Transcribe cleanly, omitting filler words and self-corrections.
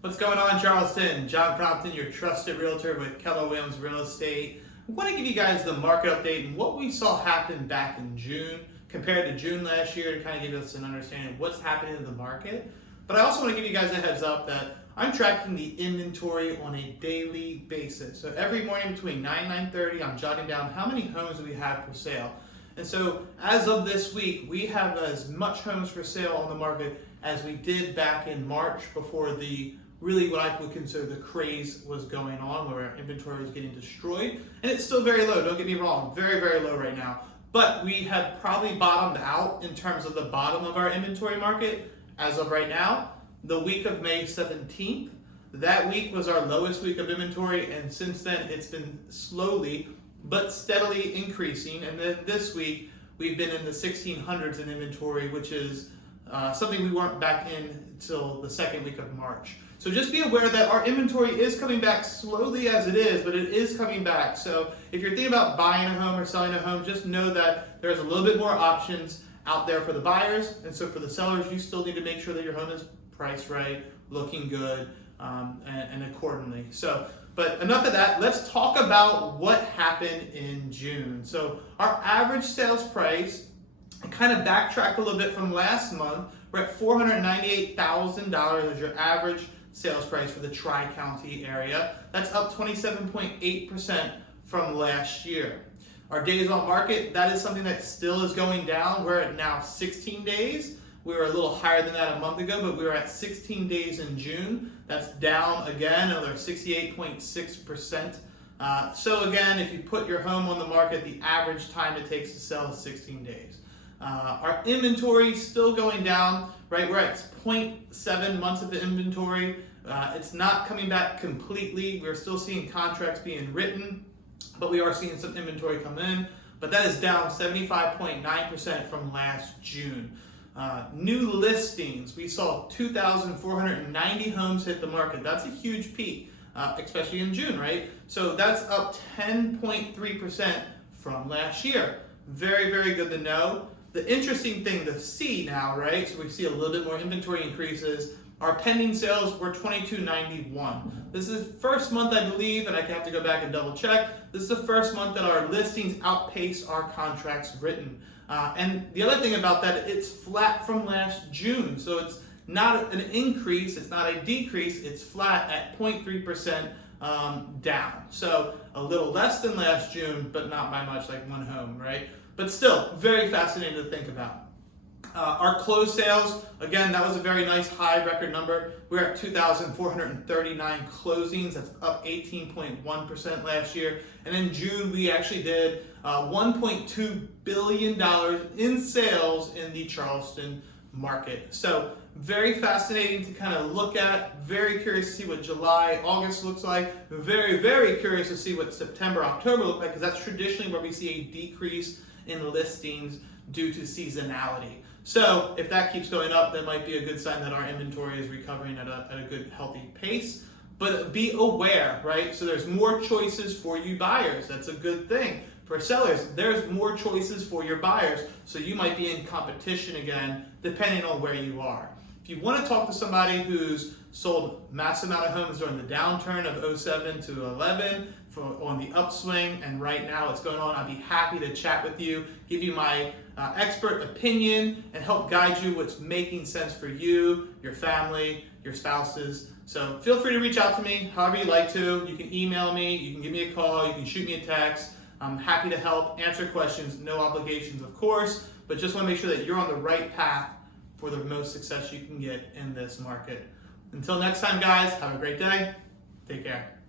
What's going on, Charleston? John Crompton, your trusted realtor with Keller Williams Real Estate. I want to give you guys the market update and what we saw happen back in June compared to June last year to kind of give us an understanding of what's happening in the market. But I also want to give you guys a heads up that I'm tracking the inventory on a daily basis. So every morning between 9 and 9:30, I'm jotting down how many homes we have for sale. And so as of this week, we have as much homes for sale on the market as we did back in March before the really what I would consider the craze was going on, where our inventory was getting destroyed. And it's still very low, don't get me wrong, very, very low right now. But we have probably bottomed out in terms of the bottom of our inventory market as of right now. The week of May 17th, that week was our lowest week of inventory, and since then it's been slowly but steadily increasing. And then this week we've been in the 1600s in inventory, which is something we weren't back in until the second week of March. So just be aware that our inventory is coming back slowly as it is, but it is coming back. So if you're thinking about buying a home or selling a home, just know that there's a little bit more options out there for the buyers. And so for the sellers, you still need to make sure that your home is priced right, looking good, and accordingly. So, but enough of that. Let's talk about what happened in June. So our average sales price, I kind of backtracked a little bit from last month. We're at $498,000 as your average sales price for the Tri-County area. That's up 27.8% from last year. Our days on market, that is something that still is going down. We're at now 16 days. We were a little higher than that a month ago, but we were at 16 days in June. That's down again, another 68.6%. So again, if you put your home on the market, the average time it takes to sell is 16 days. Our inventory is still going down, right? We're at 0.7 months of the inventory. It's not coming back completely. We're still seeing contracts being written, but we are seeing some inventory come in. But that is down 75.9% from last June. New listings, we saw 2,490 homes hit the market. That's a huge peak, especially in June, right? So that's up 10.3% from last year. Very, very good to know. The interesting thing to see now, right? So we see a little bit more inventory increases. Our pending sales were 2,291. This is the first month, I believe, and I have to go back and double check. This is the first month that our listings outpace our contracts written. And the other thing about that, it's flat from last June. So it's not an increase, it's not a decrease, it's flat at 0.3% down. So a little less than last June, but not by much, like one home, right? But still, very fascinating to think about. Our closed sales, again, that was a very nice high record number. We're at 2,439 closings. That's up 18.1% last year. And in June, we actually did $1.2 billion in sales in the Charleston market. So very fascinating to kind of look at. Very curious to see what July, August looks like. Very, very curious to see what September, October look like, because that's traditionally where we see a decrease in listings due to seasonality. So if that keeps going up, that might be a good sign that our inventory is recovering at a good, healthy pace. But be aware, right? So there's more choices for you buyers. That's a good thing. For sellers, there's more choices for your buyers. So you might be in competition again, depending on where you are. If you want to talk to somebody who's sold massive amount of homes during the downturn of 07 to 11, on the upswing, and right now it's going on, I'd be happy to chat with you, give you my expert opinion, and help guide you what's making sense for you, your family, your spouses. So feel free to reach out to me however you like to. You can email me, you can give me a call, you can shoot me a text. I'm happy to help answer questions, no obligations of course, but just want to make sure that you're on the right path for the most success you can get in this market. Until next time, guys, have a great day. Take care.